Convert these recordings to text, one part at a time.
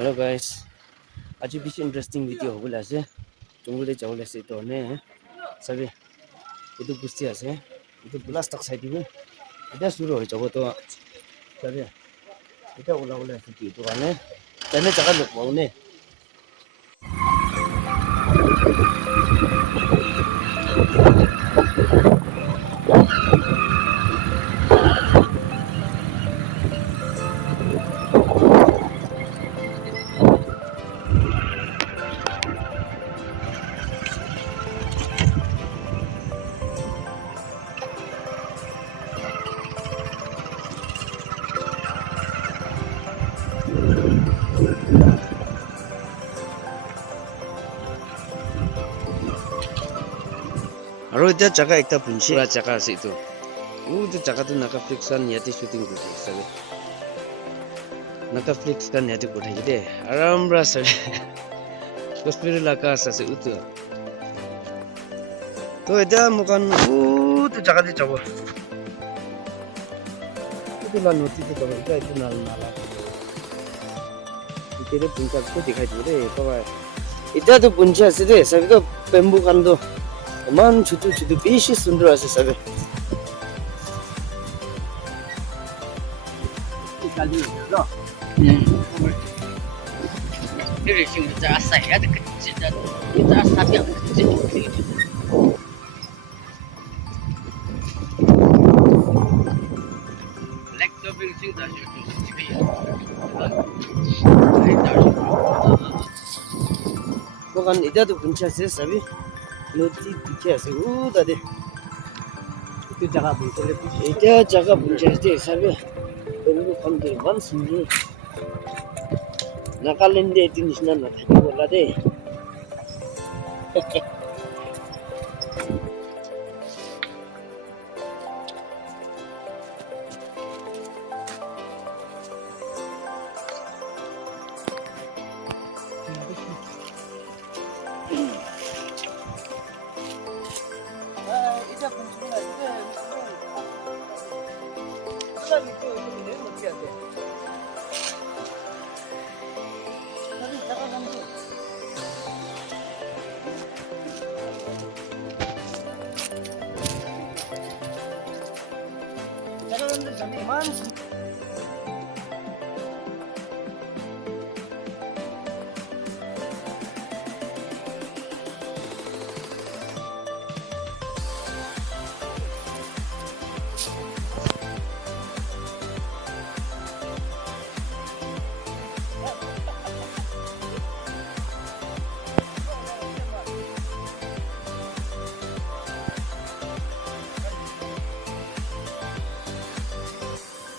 Hello guys, आज भी interesting video हो बोला से जंगल जाओले से तो ने सभी itu gusti ase itu belas tak sai dibe ada suruh coba to sabe kita ulah-ulah itu kan dan jangan lupa mau ne aro itu jaga ekta punchi pura jaga ase itu itu jaga tu naka fix kan yati shooting kuri sabe naka fix kan yati kuri gede aram ra sabe hospital laka ase itu to eta mukan itu jaga di coba itu lah noti itu coba itu nala itu puncak tu dikhai dulu bawa itu tu puncak ase de sabe to bamboo kan tu Man chutu bishi sundur ase sabe. Kali lo. Ini sing jasa ya de kecil dan kita sapi yang kecil. Lek to bing sing da ju tu sik ya. Bukan itu tu punca se sabe. Noti dikhai ase tade itu jaga bhitore eta jaga buncha ase sabe bambu khan de man sundur Nagaland de itu nisna na thaki bola de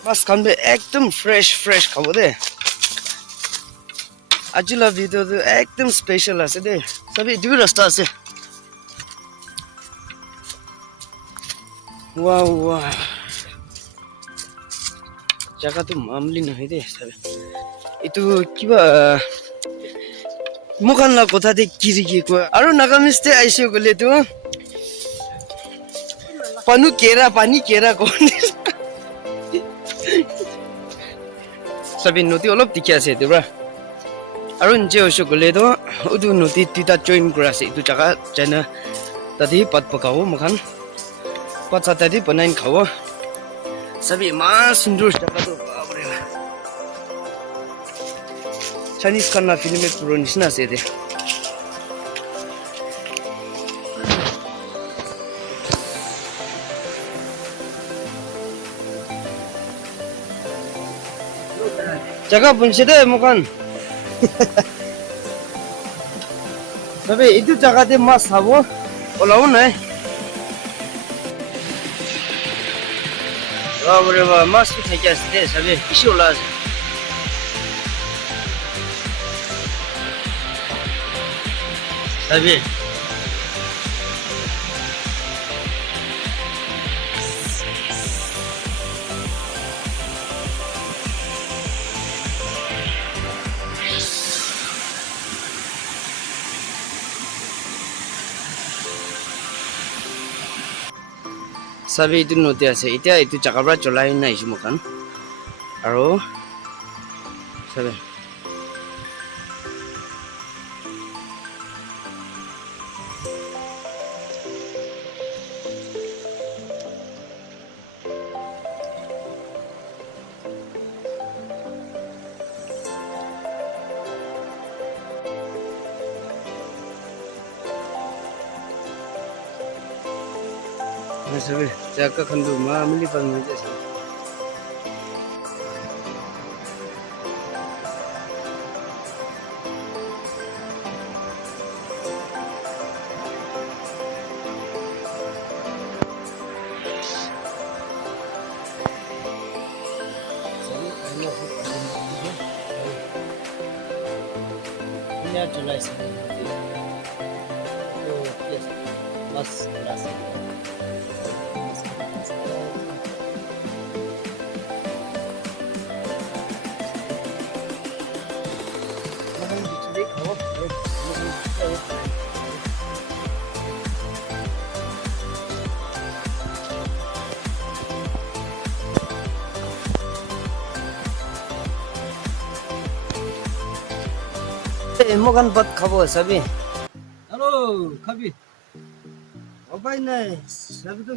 Mas kan be ekdam fresh khabo de ajula video tu ekdam special ase de sabi du rasta ase wow jaga tu mamli nahi de sabi itu kiba mukan la kotha de kiri ko aro nagamiste aisho gole tu pani kera ko sabi noti olop dikhi ase tu bra aro nje osho gole to udu noti tita join kura ase itu jaga jana tadi pat pakawo makan pat sa tadi banain khawo sabi mas sundur jaga to babre Chinese kana film e puro nisna ase de jaga punche de mukan sabe itu jaga de mas habo olaw nai babre ba mas theki ase de sabe ishi ola ase sabe sabe itu noti ase eta itu jaga bra cholai nai mukan aro sabe सबै च्याक्का खण्डु मामुली पाल्नु चाहिँ छ Punya July sih. Oh, yes. Mas berasa. Makan di sini kau. Makan bat kau sabi. Halo, Kabi. Apa ini? Sabi tu.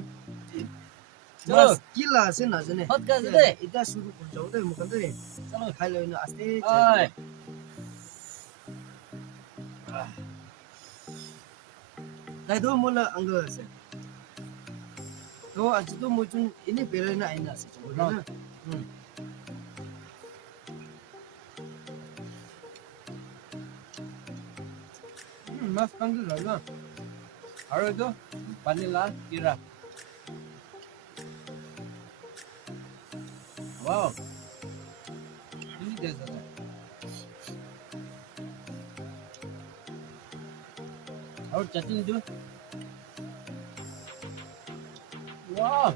Chalo. Mas gila sih nazane. Hot ka deh. Ita suruh kerja udah makan tu. Chalo. Hello ini aste. Ay. Dah tu mula anggur sih. Tu aja tu mungkin ini berena ini sih. Mas kangen lah. Haro itu vanilla kira. Wow. Ini dia saja. Haro chutney itu. Wow.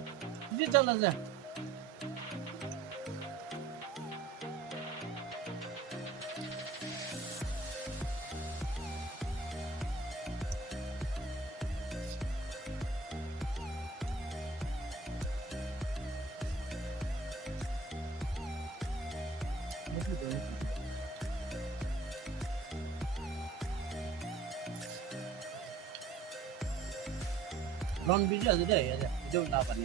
Ini चला जा. Ron biji ada deh, ada. Itu apa nih?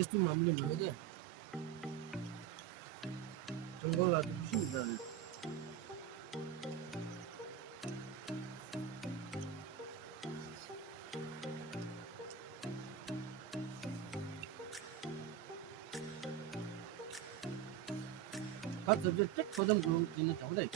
Itu mamli mana deh? Tunggu lagi sih dah. Kat saja cek kodam belum ini tahu deh.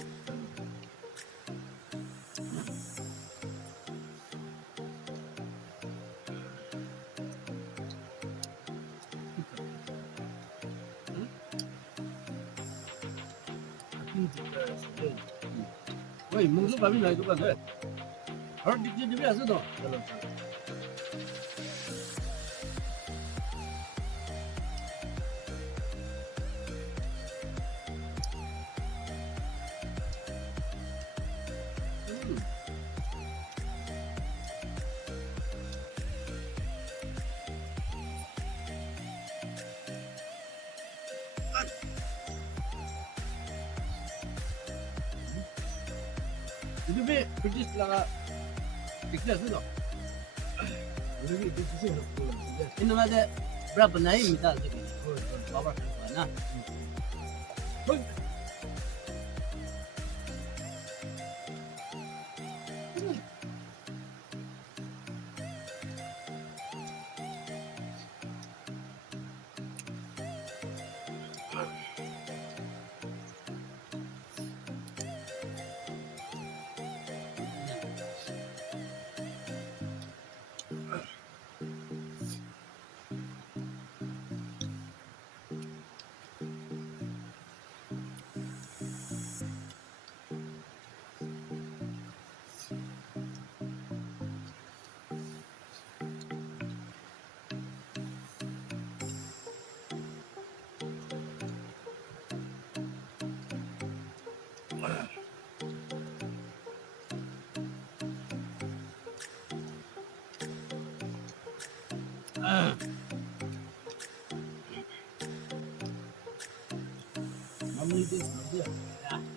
Woi, mungkin kami naik juga deh. Harus di biasa tuh. Itu be British laga ikhlas itu. Ini itu sih. Ini ada berapa naik misal gitu. Bawa ke mana?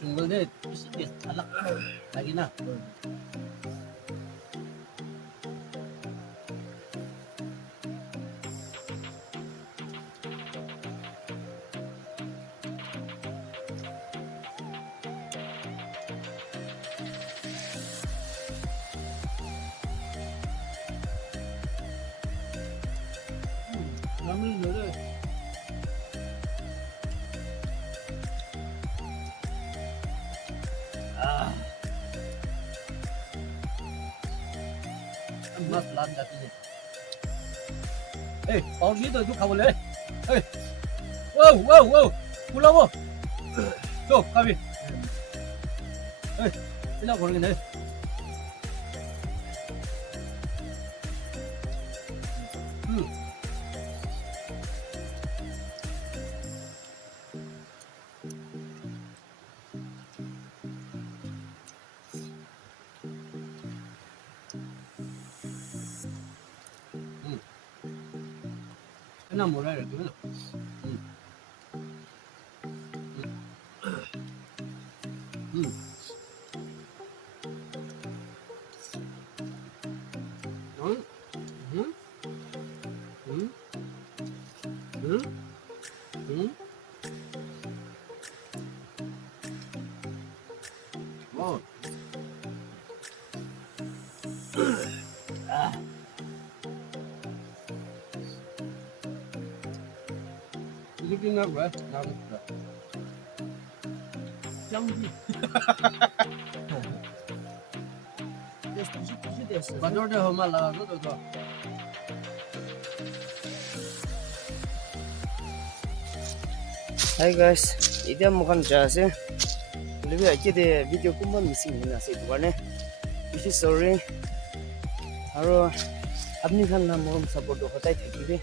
jungle deh bisnis alak lagi na. Namin dulu. Ah. Mas lan dah ni. Eh, kau ni tu kau boleh. Eh. Wow, wow, wow. Pulau wo. Tu, kami. Eh, sila kau ni. Hmm. Kena murah tu kan? Hmm. Hmm. Hmm. Hmm. Hmm. Hmm. Hmm. Wow. Ah. Ini kena apa? Nama. Jangan. Des. Bador deh homal lah tu. Hi guys, idia mukan jase. Lebih aja deh video kumba missing ni nasi tu kan? This is sorry. Aro, apni kan nama support do hotai thaki be.